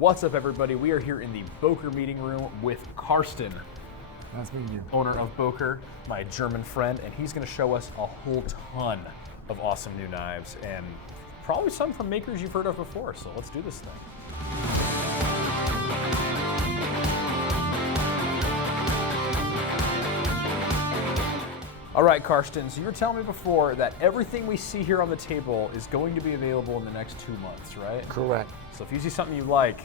What's up, everybody? We are here in the Boker meeting room with Carsten, Nice meeting you. owner of Boker, my German friend, and he's going to show us a whole ton of awesome new knives and probably some from makers you've heard of before. So let's do this thing. All right, Carsten, so you were telling me before that everything we see here on the table is going to be available in the next 2 months, right? Correct. So if you see something you like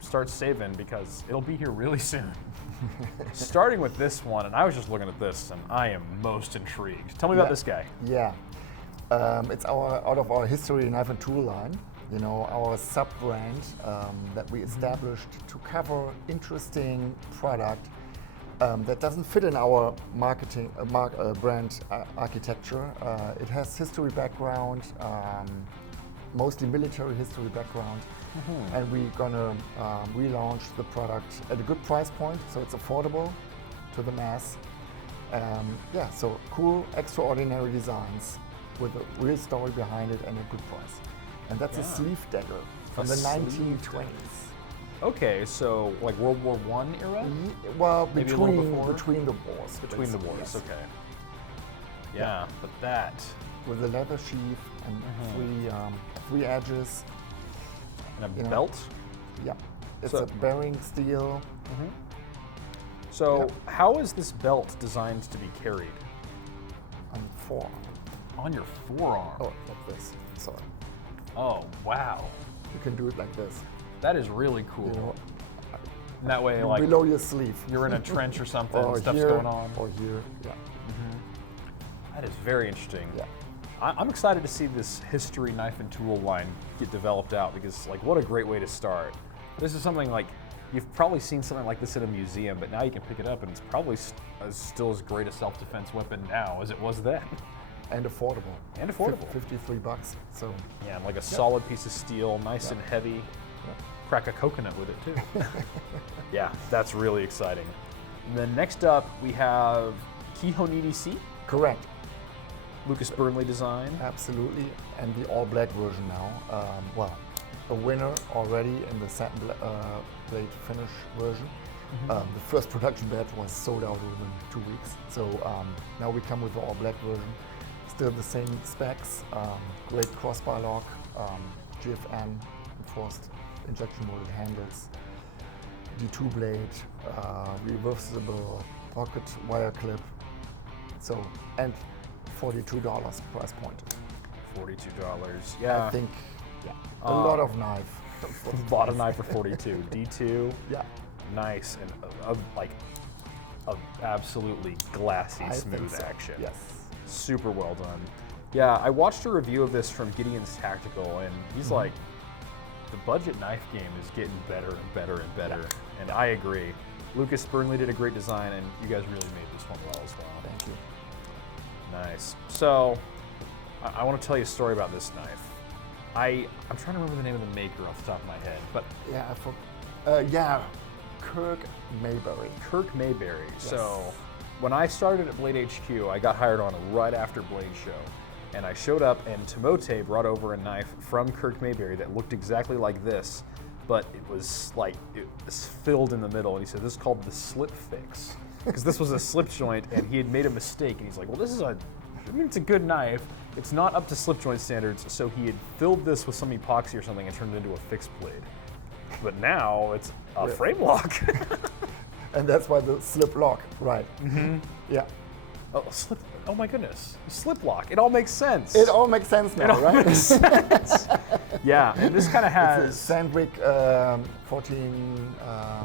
start saving because it'll be here really soon. Starting with this one, and I was just looking at this and I am most intrigued. Tell me about this guy. Yeah. It's out of our history knife and tool line. You know, our sub-brand that we established to cover interesting product that doesn't fit in our marketing brand architecture. It has history background, mostly military history background, and we're gonna relaunch the product at a good price point, so it's affordable to the mass. Yeah, so cool, extraordinary designs with a real story behind it and a good price. And that's a sleeve dagger from the 1920s. Okay, so like World War I era? Well, Maybe a little before? between the wars. Between the wars, yes. okay. Yeah, but that. With a leather sheath and three edges. And a belt? Yeah, it's So- a bearing steel. So how is this belt designed to be carried? On the forearm. On your forearm? Oh, like this. Sorry. Oh, wow. You can do it like this. That is really cool. You know, And that way, like, below your sleeve. you're in a trench or something, Or and stuff's here, going on. Or here. Yeah. That is very interesting. Yeah. I'm excited to see this history knife and tool line get developed out because, like, what a great way to start. This is something like, you've probably seen something like this in a museum, but now you can pick it up and it's probably still as great a self-defense weapon now as it was then. And affordable. And affordable. $53. So. Yeah, and like a solid piece of steel, nice and heavy. Yeah. Crack a coconut with it too. Yeah, that's really exciting. And then next up, we have Kihoniri C, Correct. Lucas Burnley design. Absolutely. And the all black version now. Well, a winner already in the satin blade finish version. The first production batch was sold out within 2 weeks. So now we come with the all black version. Still the same specs, great crossbar lock, GFN enforced injection molded handles, D2 blade, reversible pocket wire clip. So, and $42 price point. $42. Yeah. I think a lot of knife. A lot of knife for 42. D2. Yeah. Nice and like a absolutely glassy, I think smooth so. action. Yes. Super well done. Yeah, I watched a review of this from Gideon's Tactical, and he's like, the budget knife game is getting better and better and better. And I agree. Lucas Burnley did a great design, and you guys really made this one well as well. Thank you. Nice. So, I want to tell you a story about this knife. I'm trying to remember the name of the maker off the top of my head, but Yeah, Kirk Mayberry. Kirk Mayberry. So, when I started at Blade HQ, I got hired on right after Blade Show. And I showed up, and Timote brought over a knife from Kirk Mayberry that looked exactly like this, but it was filled in the middle. And he said, this is called the slip fix. Because this was a slip joint, and he had made a mistake. And he's like, well, it's a good knife. It's not up to slip joint standards. So he had filled this with some epoxy or something and turned it into a fixed blade. But now it's a frame lock. And that's why the slip lock, right. Yeah. Oh, oh my goodness. Slip lock. It all makes sense. It all makes sense now, right? Makes sense. Yeah, and this kind of has Sandvik 14...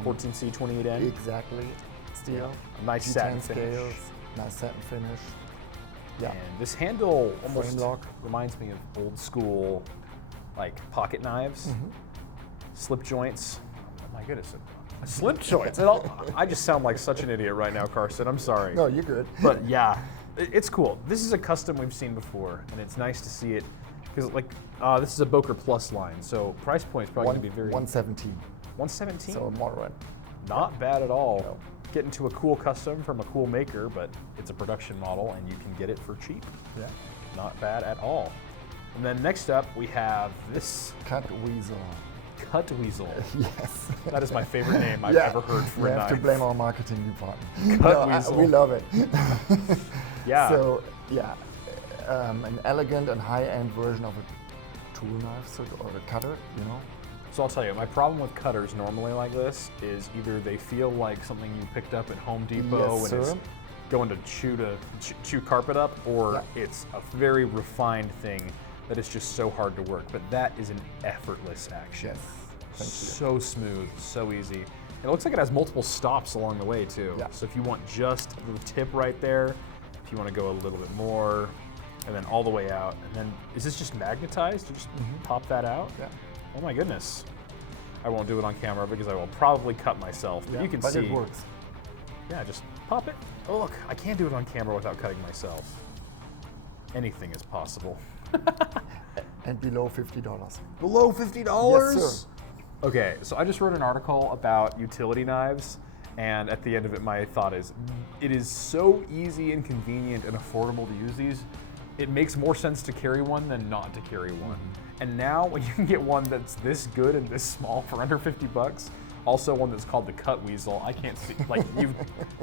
14C 28N. Exactly. Steel. Nice G10 satin scales. finish. Nice satin finish. Yeah. And this handle almost Frame lock. reminds me of old school, like pocket knives, slip joints. Oh my goodness, slip joints. I just sound like such an idiot right now, Carsten. I'm sorry. No, you're good. But yeah, it's cool. This is a custom we've seen before, and it's nice to see it because this is a Boker Plus line, so price point is probably going to be very 117. 117. So moderate. Not bad at all. No. Getting to a cool custom from a cool maker, but it's a production model and you can get it for cheap. Yeah. Not bad at all. And then next up we have this Cut Weasel. Cut Weasel. Yes. That is my favorite name I've ever heard for we a have knife. to blame our marketing department. Cut Weasel. We love it. Yeah. So, yeah, an elegant and high-end version of a tool knife, or a cutter, you know. So I'll tell you, my problem with cutters normally like this is either they feel like something you picked up at Home Depot Yes, and is sir. going to chew carpet up, or it's a very refined thing that is just so hard to work. But that is an effortless action. Yes. Thank you. So smooth, so easy. It looks like it has multiple stops along the way too. Yeah. So if you want just the tip right there, if you want to go a little bit more, and then all the way out, and then is this just magnetized? You just pop that out? Yeah. Oh my goodness. I won't do it on camera because I will probably cut myself. But you can but see. it works. Yeah, just pop it. Oh look, I can't do it on camera without cutting myself. Anything is possible. And below $50. Below $50? Yes, sir. Okay, so I just wrote an article about utility knives, and at the end of it, my thought is, it is so easy and convenient and affordable to use these. It makes more sense to carry one than not to carry one. And now, when you can get one that's this good and this small for under 50 bucks, also one that's called the Cut Weasel, I can't see, like,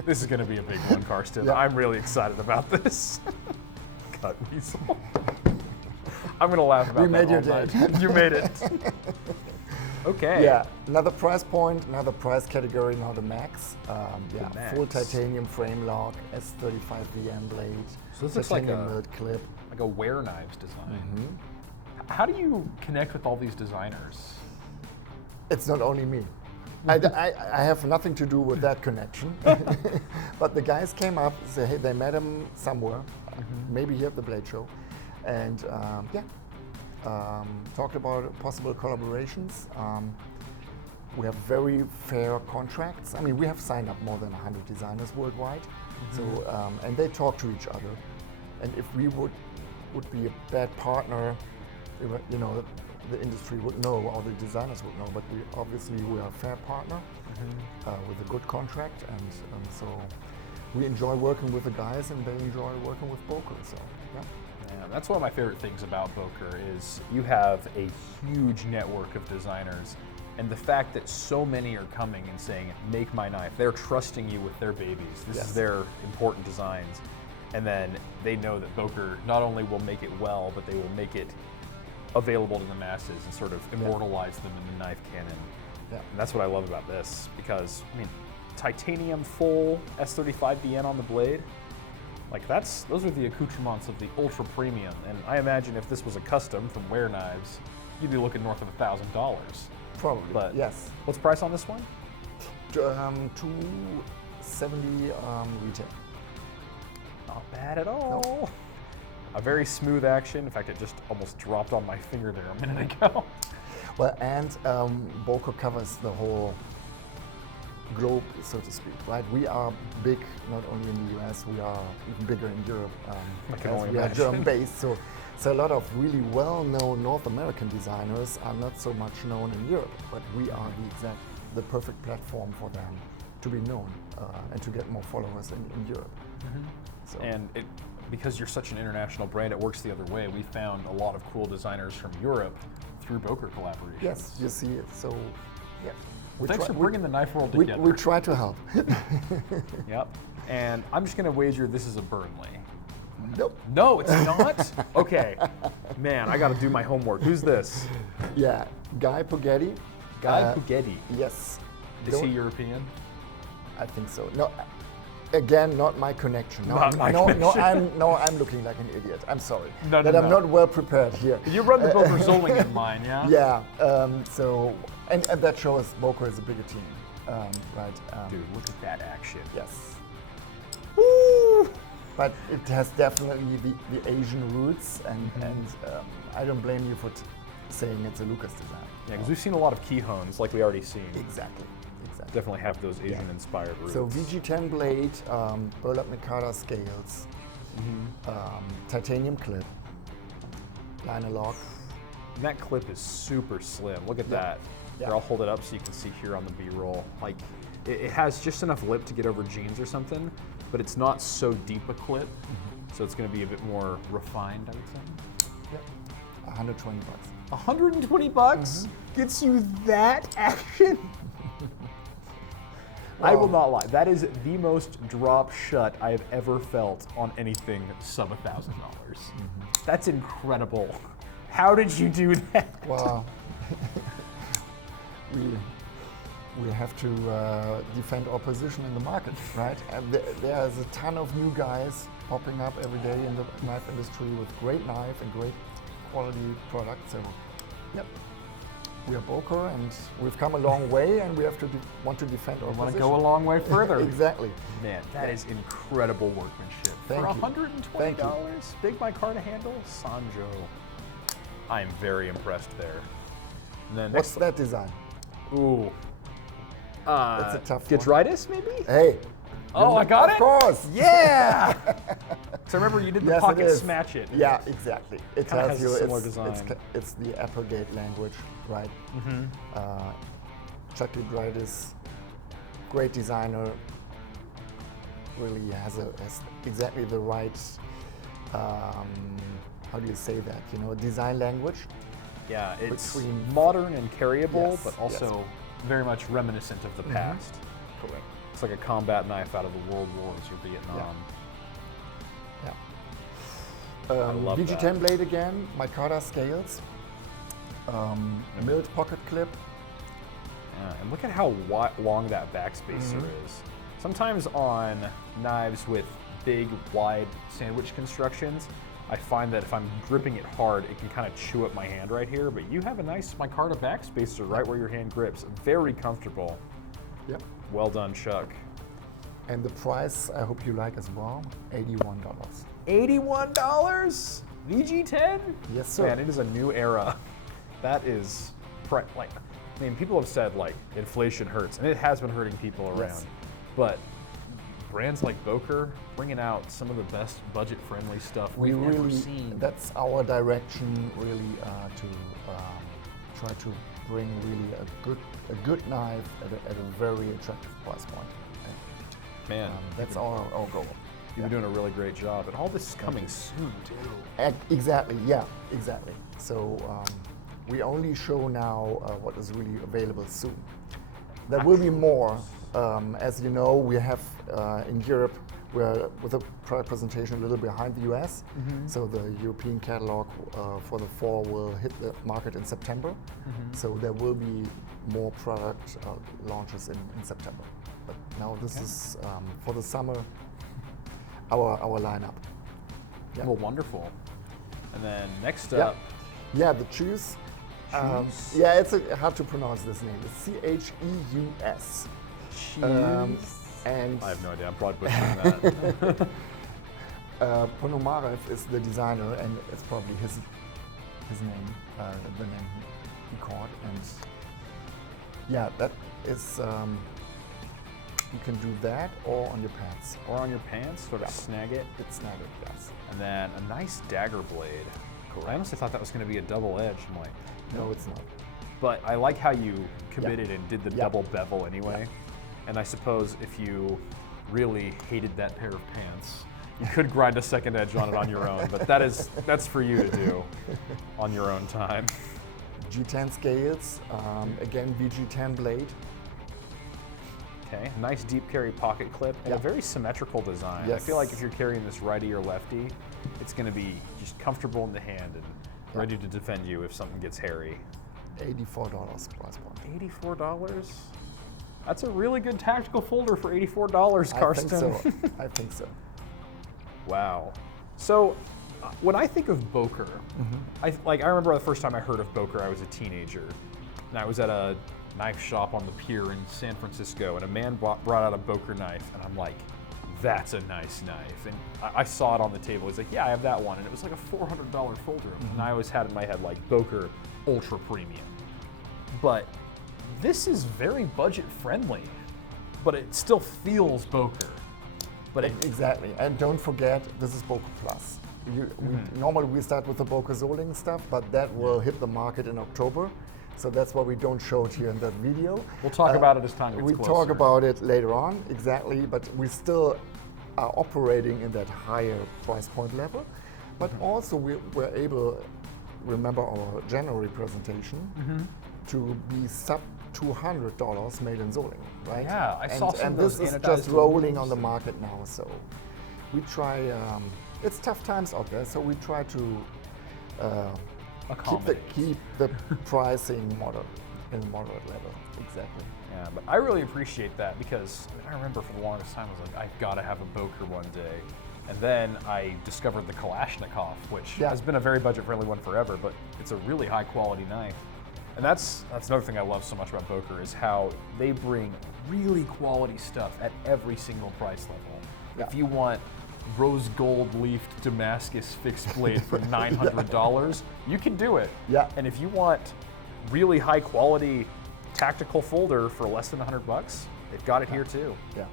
this is gonna be a big one, Carsten. Yeah. I'm really excited about this. Cut Weasel. I'm gonna laugh about We that made your all day. night. You made it. Okay. Yeah, another price point, another price category, now the Max. Max. Full titanium frame lock, S35 VM blade, So this looks like titanium a- milled clip. Like a wear knives design. How do you connect with all these designers? It's not only me. I have nothing to do with that connection. But the guys came up, hey, they met him somewhere, maybe here at the Blade Show, and talked about possible collaborations. We have very fair contracts. I mean, we have signed up more than 100 designers worldwide. So, and they talk to each other. And if we would be a bad partner, you know, the industry would know, or the designers would know, but we are a fair partner with a good contract, and so we enjoy working with the guys, and they enjoy working with Boker. So yeah. Yeah, that's one of my favorite things about Boker is you have a huge network of designers, and the fact that so many are coming and saying, make my knife. They're trusting you with their babies. This is their important designs. And then they know that Boker not only will make it well, but they will make it available to the masses and sort of immortalize them in the knife canon. Yeah. And that's what I love about this, because, I mean, titanium full S35 DN on the blade, like those are the accoutrements of the ultra premium. And I imagine if this was a custom from Wear Knives, you'd be looking north of $1,000. Probably. But yes. What's the price on this one? $270 retail. Not bad at all. A very smooth action. In fact, it just almost dropped on my finger there a minute ago. Well, and Boker covers the whole globe, so to speak, right? We are big, not only in the US, we are even bigger in Europe. I can as only we are imagine. German-based, so a lot of really well-known North American designers are not so much known in Europe, but we are the perfect platform for them to be known and to get more followers in Europe. So. And because you're such an international brand, it works the other way. We found a lot of cool designers from Europe through Boker collaborations. Yes, you see it. So, yeah. Well, thanks for bringing the knife world together. We try to help. Yep. And I'm just going to wager this is a Burnley. Nope. No, it's not? Okay. Man, I got to do my homework. Who's this? Yeah, Guy Puggetti. Guy Puggetti. Yes. Is he European? I think so. No, again, not my connection. No, Not my connection. I'm looking like an idiot. I'm sorry. No, I'm not well prepared here. You run the Boker Zollingen line, yeah? Yeah. So, and that shows Boker is a bigger team, right? Dude, look at that action. Yes. Woo! But it has definitely the Asian roots, and I don't blame you for saying it's a Lucas design. Yeah, because we've seen a lot of keyhones, like we already seen. Exactly. Definitely have those Asian-inspired roots. So VG10 blade, burlap Mikata scales, titanium clip, liner lock. And that clip is super slim. Look at that. Yeah. Here, I'll hold it up so you can see here on the B-roll. Like, it has just enough lip to get over jeans or something, but it's not so deep a clip, so it's going to be a bit more refined, I would say. Yeah, $120. $120 bucks? gets you that action? I will not lie. That is the most drop shut I have ever felt on anything sub $1,000. That's incredible. How did you do that? Well, we have to defend our position in the market, right? And there's a ton of new guys popping up every day in the knife industry with great knife and great quality products. So, yep, we are Boker, and we've come a long way, and we have to want to defend our Want to position. go a long way further. Exactly. Man, that is incredible workmanship. Thank For you. $120, Thank you. big micarta handle, Sanjo. I am very impressed there. And then What's that design? Ooh. That's a tough one. Getritis, maybe? Hey. Oh, I got it? Of course. Yeah! So remember, you did the Yes, it pocket is. smash it. Yeah, exactly. It Kinda tells has a you similar it's, design. it's the Applegate language, right? Chuck Getritis, great designer, really has exactly the right, how do you say that? You know, design language. Yeah, it's Between- modern and carryable, Yes, but also yes. very much reminiscent of the past. Correct. It's like a combat knife out of the World Wars or Vietnam. Yeah. love VG10 blade again, micarta scales, milled pocket clip. Yeah, and look at how long that backspacer is. Sometimes on knives with big, wide sandwich constructions, I find that if I'm gripping it hard, it can kind of chew up my hand right here, but you have a nice micarta backspacer right where your hand grips. Very comfortable. Yep. Well done, Chuck. And the price, I hope you like as well, $81. $81? VG10? Yes, sir. Man, it is a new era. That is, like, I mean, people have said, like, inflation hurts, and it has been hurting people around. Yes. But brands like Boker bringing out some of the best budget-friendly stuff we've ever seen. That's our direction, really, to try to bring really a good knife at a very attractive price point. Man, That's our goal. you've been doing a really great job, and all this is coming soon, too. Exactly, yeah, exactly. So we only show now what is really available soon. There will be more. As you know, we have in Europe, we're with a product presentation a little behind the US. So the European catalog for the fall will hit the market in September. So there will be more product launches in September. But now this is for the summer, our lineup. Yeah. Well, wonderful. And then next Yeah. up, Yeah, the Chews. Chews? Yeah, it's hard to pronounce this name. It's CHEUS. And I have no idea, I'm probably butchering that. Ponomarev is the designer, and it's probably his name, the name he caught. And yeah, that is, you can do that or on your pants. Or on your pants, sort of snag it. It's not it, yes. And then a nice dagger blade. I honestly thought that was going to be a double edge. I'm like, No, it's not. but I like how you committed and did the Yeah. double bevel anyway. And I suppose if you really hated that pair of pants, you could grind a second edge on it on your own, but that's for you to do on your own time. G10 scales, again VG10 blade. Okay, nice deep carry pocket clip and Yeah. a very symmetrical design. I Yes. feel like if you're carrying this righty or lefty, it's going to be just comfortable in the hand and ready to defend you if something gets hairy. $84 price point. $84? That's a really good tactical folder for $84, Carsten. I think so. I think so. Wow. So, when I think of Boker, I remember the first time I heard of Boker, I was a teenager, and I was at a knife shop on the pier in San Francisco, and a man brought out a Boker knife, and I'm like, that's a nice knife. And I saw it on the table. He's like, yeah, I have that one, and it was like a $400 folder, and I always had in my head like Boker Ultra Premium. But this is very budget friendly, but it still feels Boker. But Exactly, and don't forget, this is Boker Plus. Normally we start with the Boker Zoling stuff, but that will hit the market in October. So that's why we don't show it here in that video. We'll talk about it as time gets We closer. talk about it later on, exactly, but we still are operating in that higher price point level. But also we're able, remember our January presentation, to be sub $200 made in Solingen, right? Yeah, I saw some and of those this is anodized just rolling aluminums. on the market now. So we try. It's tough times out there, so we try to keep the pricing in a moderate level. Exactly. Yeah, but I really appreciate that because I remember for the longest time I was like, I've got to have a Boker one day. And then I discovered the Kalashnikov, which has been a very budget-friendly one forever, but it's a really high-quality knife. And that's another thing I love so much about Boker is how they bring really quality stuff at every single price level. Yeah. If you want rose gold leafed Damascus fixed blade for $900, you can do it. Yeah. And if you want really high-quality tactical folder for less than $100, they've got it here too. Yeah.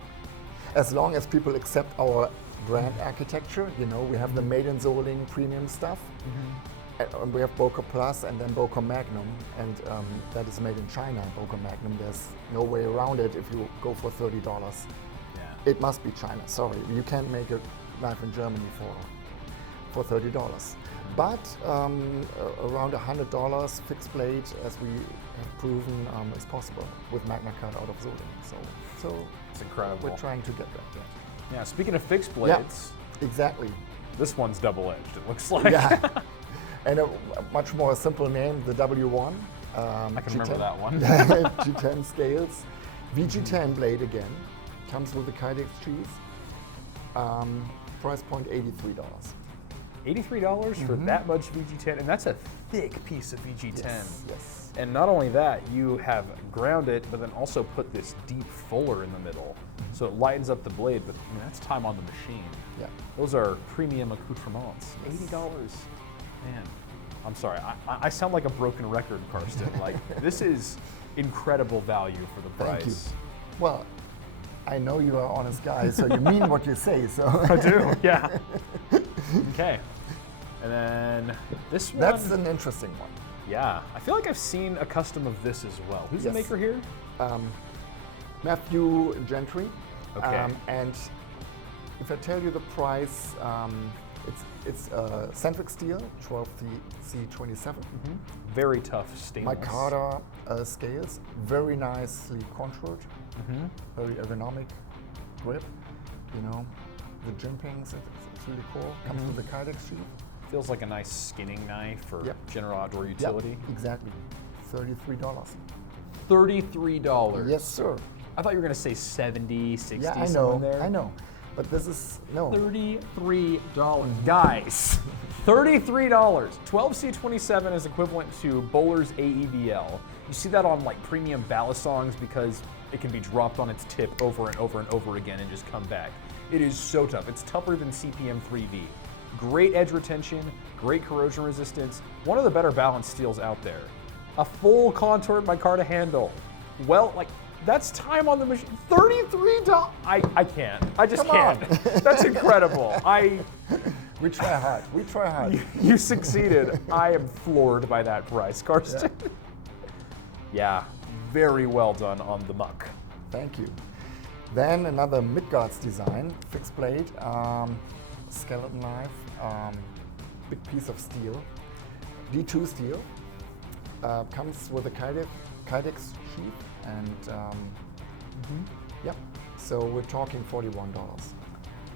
As long as people accept our brand architecture, you know, we have the Made in Solingen premium stuff. And we have Boker Plus and then Boker Magnum, and that is made in China, Boker Magnum. There's no way around it if you go for $30. Yeah. It must be China, sorry. You can't make a knife in Germany for $30. But around $100 fixed blade, as we have proven, is possible with Magna Cut out of Solingen. So It's incredible. we're trying to get that. Yeah, speaking of fixed blades, Exactly. this one's double-edged, it looks like. Yeah. And a much more simple name, the W1. I can remember that one. G10 scales. VG10 blade again. Comes with the Kydex cheese. Price point $83. $83 for that much VG10, and that's a thick piece of VG10. Yes. And not only that, you have ground it, but then also put this deep fuller in the middle. So it lightens up the blade, but I mean, that's time on the machine. Yeah. Those are premium accoutrements. $80. Man, I'm sorry. I sound like a broken record, Carsten. Like, this is incredible value for the price. Thank you. Well, I know you are an honest guy, so you mean what you say. So I do, yeah. Okay. And then this one. That's an interesting one. Yeah. I feel like I've seen a custom of this as well. Who's the Yes. maker here? Matthew Gentry. Okay. And if I tell you the price, it's centric steel, 12C27. Very tough stainless. Micarta scales, very nicely contoured, very ergonomic grip. You know, the jimpings, it's really cool. Comes with the Kydex sheath. Feels like a nice skinning knife for Yep. general outdoor utility. Exactly. $33. $33. Yes, sir. I thought you were going to say 70, 60, Yeah, I somewhere know. in there. I know. But this is no. $33. Guys, $33. 12C27 is equivalent to Bowler's AEBL. You see that on like premium ballast songs because it can be dropped on its tip over and over and over again and just come back. It is so tough. It's tougher than CPM 3V. Great edge retention, great corrosion resistance, one of the better balanced steels out there. A full contoured micarta handle. Well, like, that's time on the machine. $33. I can't. I just Come on. can't. That's incredible. We try hard. We try hard. You succeeded. I am floored by that price, Carsten. Yeah, very well done on the muck. Thank you. Then another Midgard's design, fixed blade, skeleton knife, big piece of steel, D2 steel. Comes with a Kydex sheath, and yep. So we're talking $41.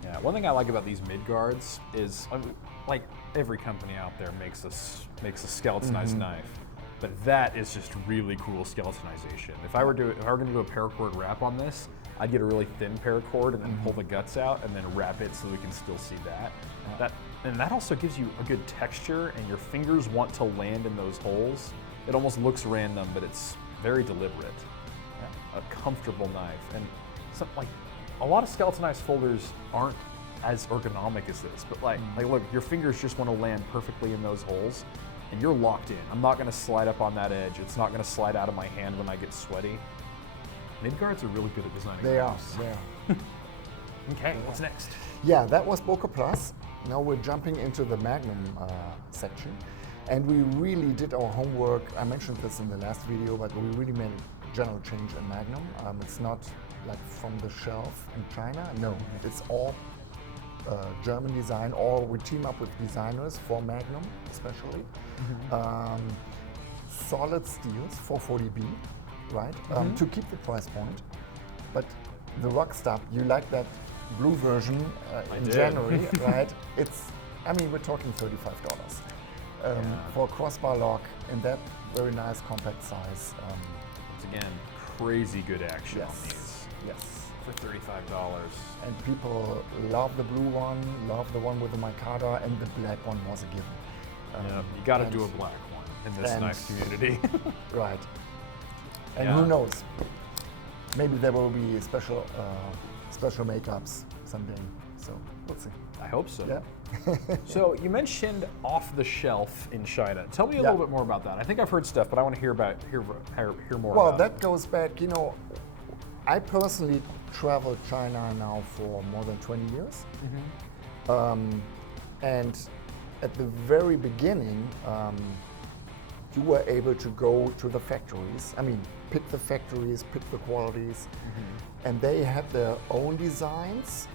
Yeah, one thing I like about these Midgards is, like every company out there makes a skeletonized knife, but that is just really cool skeletonization. If I were going to do a paracord wrap on this, I'd get a really thin paracord and then pull the guts out and then wrap it so we can still see that. And that also gives you a good texture, and your fingers want to land in those holes. It almost looks random, but it's very deliberate. A comfortable knife, and like a lot of skeletonized folders aren't as ergonomic as this, but like look, your fingers just want to land perfectly in those holes, and you're locked in. I'm not going to slide up on that edge. It's not going to slide out of my hand when I get sweaty. Midgards are really good at designing They are. knives. They are. Okay, what's next? Yeah, that was Boker Plus. Now we're jumping into the Magnum section. And we really did our homework. I mentioned this in the last video, but we really made a general change in Magnum. It's not like from the shelf in China. No, it's all German design, or we team up with designers for Magnum especially. solid steels, 440B, right? To keep the price point. But the rock stub, you like that blue version in January, right? We're talking $35 for a crossbar lock in that very nice compact size. Once again, crazy good action on Yes, these yes. for $35. And people love the blue one, love the one with the micarta, and the black one was a given. You got to do a black one in this knife community. Right. And who knows? Maybe there will be special makeups someday. So we'll see. I hope so. Yeah. So you mentioned off the shelf in China. Tell me a little bit more about that. I think I've heard stuff, but I want to hear more about Well, it. that goes back, I personally traveled China now for more than 20 years. And at the very beginning, you were able to go to the factories. Pick the factories, pick the qualities, and they had their own designs.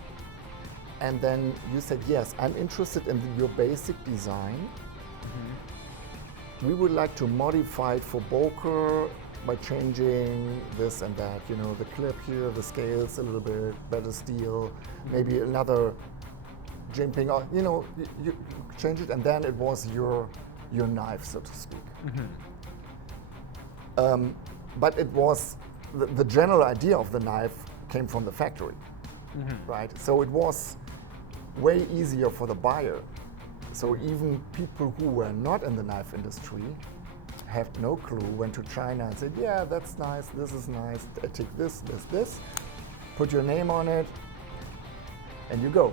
And then you said, yes, I'm interested in your basic design. We would like to modify it for Boker by changing this and that, the clip here, the scales a little bit, better steel, maybe another jimping, or, you change it, and then it was your knife, so to speak. But it was, the general idea of the knife came from the factory, right? So it was way easier for the buyer. So even people who were not in the knife industry have no clue, went to China and said, yeah, that's nice, this is nice, I take this, put your name on it, and you go.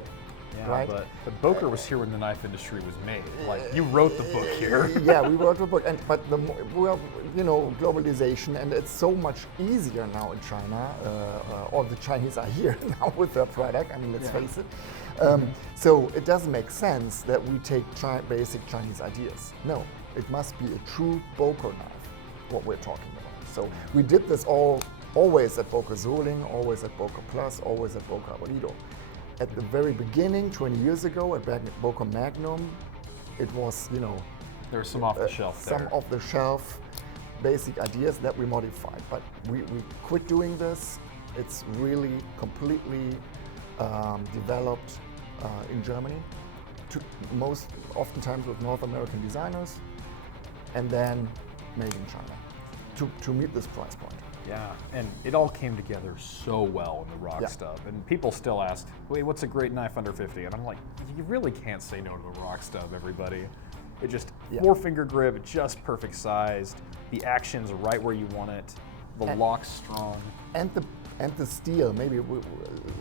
Yeah, right? but Boker was here when the knife industry was made. Like, you wrote the book here. Yeah, we wrote the book, but globalization, and it's so much easier now in China. All the Chinese are here now with their product. Let's face it. So it doesn't make sense that we take basic Chinese ideas. No, it must be a true Boker knife, what we're talking about. So we did this always at Boker Soling, always at Boker Plus, always at Boker Abolido. At the very beginning, 20 years ago, at Boker Magnum, it was, there was some off-the-shelf there. Some off-the-shelf basic ideas that we modified. But we quit doing this. It's really completely developed in Germany, oftentimes with North American designers, and then made in China to meet this price point. Yeah, and it all came together so well in the rock stub. And people still ask, wait, what's a great knife under 50? And I'm like, you really can't say no to a rock stub, everybody. It just, 4-finger grip, just perfect sized. The action's right where you want it. The lock's strong. And the steel, maybe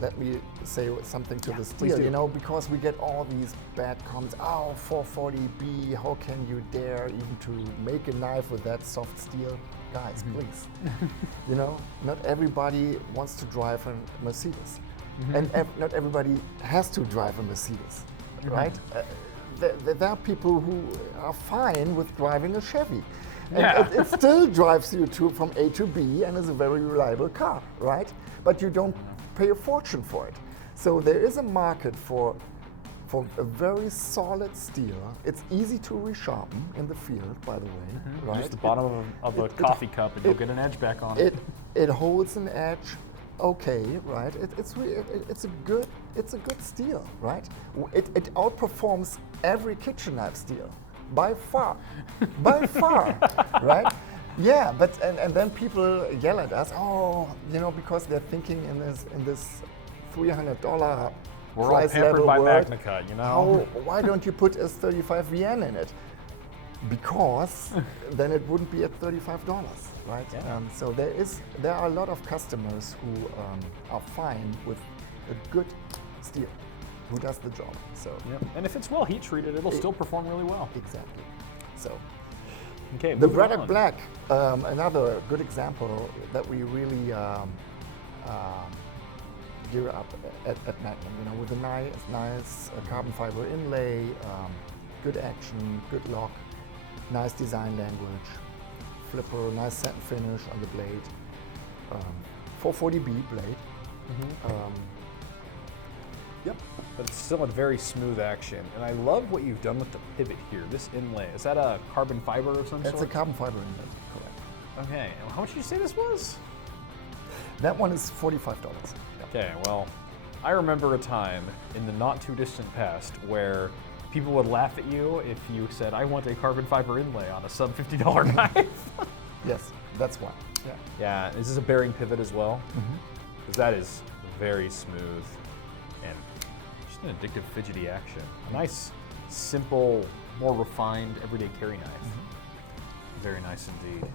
let me say something to the steel, because we get all these bad comments, 440B, how can you dare even to make a knife with that soft steel? Guys, please. Not everybody wants to drive a Mercedes. And not everybody has to drive a Mercedes, right? There are people who are fine with driving a Chevy. And it still drives you from A to B and is a very reliable car, right? But you don't pay a fortune for it. So there is a market for a very solid steel. It's easy to resharpen in the field, by the way, right? Just the bottom of a coffee cup and you'll get an edge back on it. It holds an edge, okay, right? It's a good steel, right? It outperforms every kitchen knife steel. By far, right? Yeah, but and then people yell at us, because they're thinking in this $300 We're price all pampered level by world. Magnica, Why don't you put S35 VN in it? Because then it wouldn't be at $35, right? Yeah. So there are a lot of customers who are fine with a good steel, who does the job. So and if it's well heat treated, it'll still perform really well. Exactly. So okay, the Braddock Black, another good example that we really gear up at Magnum. With a nice carbon fiber inlay, good action, good lock, nice design language, flipper, nice satin finish on the blade, 440B blade. Yep. but it's still a very smooth action. And I love what you've done with the pivot here. This inlay, is that a carbon fiber of some sort? It's a carbon fiber inlay, correct. Okay, and how much did you say this was? That one is $45. Okay, well, I remember a time in the not too distant past where people would laugh at you if you said, I want a carbon fiber inlay on a sub $50 knife. Yes, that's why. Yeah. Yeah, is this a bearing pivot as well? Mm-hmm. Because that is very smooth and just an addictive fidgety action. A nice, simple, more refined everyday carry knife. Mm-hmm. Very nice indeed.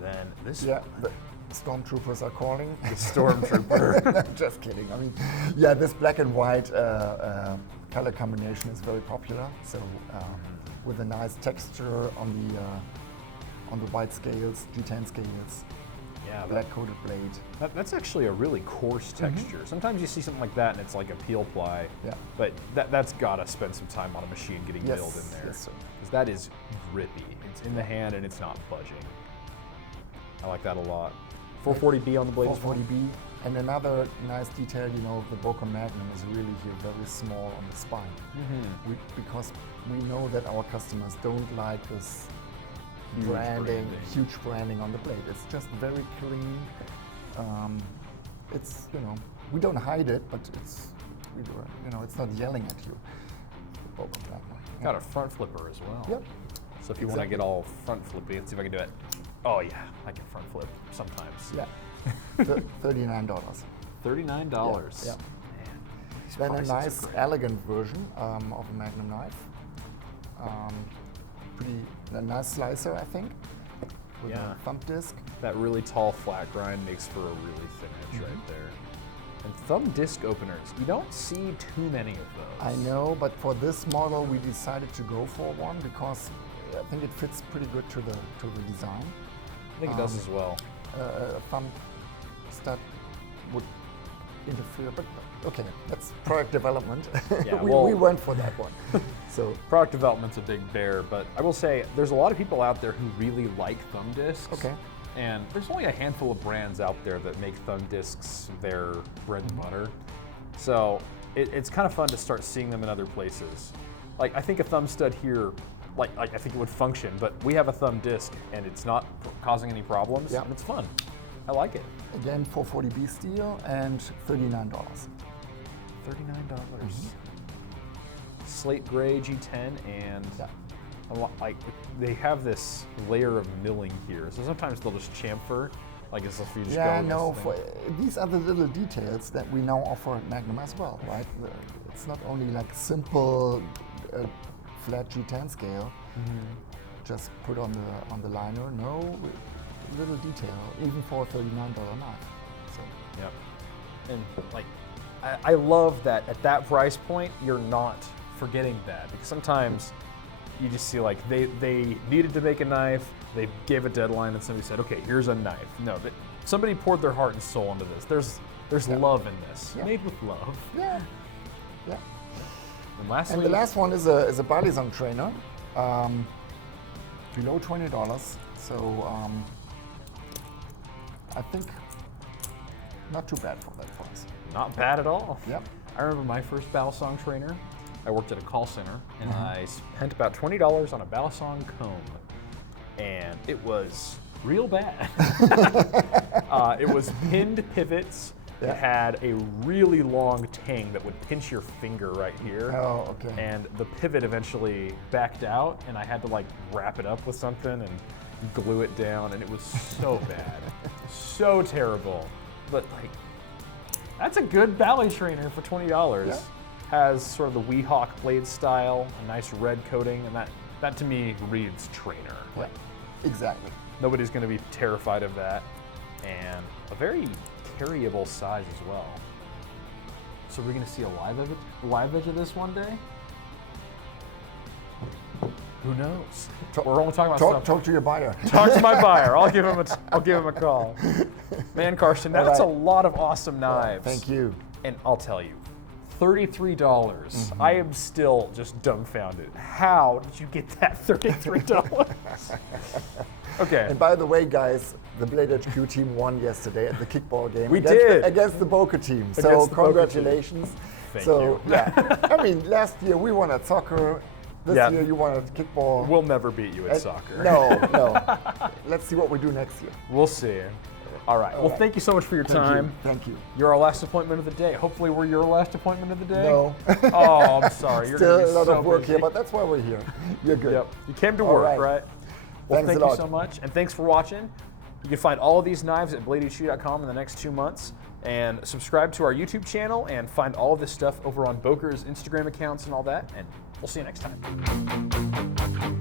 Then this Yeah, the stormtroopers are calling. the Stormtrooper. Just kidding. I mean, yeah, this black and white color combination is very popular. So with a nice texture on the white scales, G10 scales, Yeah, black coated blade. that's actually a really coarse texture. Sometimes you see something like that and it's like a peel ply. Yeah. But that's gotta spend some time on a machine getting Yes, milled in there. yes, sir. Because that is grippy. It's in the hand and it's not budging. I like that a lot. 440B on the blade as well. 440B. And another nice detail, you know, the Boker Magnum is really here very small on the spine. Mm-hmm. Because we know that our customers don't like this Huge huge branding on the blade. It's just very clean. It's, you know, we don't hide it, but it's, you know, it's not yelling at you. The Boker Magnum. Got a front flipper as well. Yep. So if you want to get all front flippy, let's see if I can do it. Oh yeah, I can front flip sometimes. Yeah. $39. $39. Yeah. Man, these Then a prices are nice, great. elegant version of a Magnum knife. A nice slicer, I think, with Yeah. a thumb disc. That really tall flat grind makes for a really thin edge right there. And thumb disc openers, you don't see too many of those. I know, but for this model, we decided to go for one because I think it fits pretty good to the design. I think it does as well. A thumb stud would interfere, but okay, that's product development. Yeah, we went for that one. So Product development's a big bear, but I will say there's a lot of people out there who really like thumb discs. Okay. And there's only a handful of brands out there that make thumb discs their bread and butter. So it's kind of fun to start seeing them in other places. Like I think a thumb stud here, like I think it would function, but we have a thumb disc and it's not causing any problems. Yeah. And it's fun. I like it. again, 440B steel and $39. $39. Slate gray G10 and Yeah. like they have this layer of milling here. So sometimes they'll just chamfer, like as if you just Yeah, go no, this thing. these are the little details that we now offer at Magnum as well, right? It's not only like simple flat G10 scale, just put on the liner. No, little detail, even for a $39 knife. So Yep. And like, I love that at that price point, you're not forgetting that, because sometimes you just see like they needed to make a knife, they gave a deadline, and somebody said, okay, here's a knife. No, somebody poured their heart and soul into this. There's love in this, Yeah. made with love. yeah. And lastly, And the last one is a Balisong trainer, below $20. So I think not too bad for that price. not bad at all. Yep. I remember my first Balisong trainer. I worked at a call center, and I spent about $20 on a Balisong comb, and it was real bad. It was pinned pivots. Yeah. It had a really long tang that would pinch your finger right here. Oh, okay. And the pivot eventually backed out, and I had to like wrap it up with something and glue it down, and it was so bad, so terrible. But like, that's a good ballet trainer for $20. Yeah. Has sort of the Weehawk blade style, a nice red coating, and that to me reads trainer. Yeah, exactly. Nobody's going to be terrified of that, and a very carryable size as well. So we're going to see a live edge of this one day? Who knows? We're only talking about stuff. Talk to your buyer. Talk to my buyer. I'll give him a call. Man, Carsten, that's All a right. lot of awesome knives. Thank you. And I'll tell you, $33. I am still just dumbfounded. How did you get that $33? Okay. And by the way, guys, the Blade HQ team won yesterday at the kickball game. We did. Against the Boker team. So Against the Boker congratulations. Thank so you. yeah, I mean, last year we won at soccer. This Yeah. year you won at kickball. We'll never beat you at soccer. No. Let's see what we do next year. We'll see. All right. Well, thank you so much for your time. Thank you. You're our last appointment of the day. Hopefully, we're your last appointment of the day. No. Oh, I'm sorry. You're Still gonna be a lot so of work busy. here, but that's why we're here. You're good. Yep. You came to All work, right. right? Well, Thanks thank a you lot. so much, and thanks for watching. You can find all of these knives at bladehq.com in the next 2 months, and subscribe to our YouTube channel, and find all of this stuff over on Boker's Instagram accounts and all that. And we'll see you next time.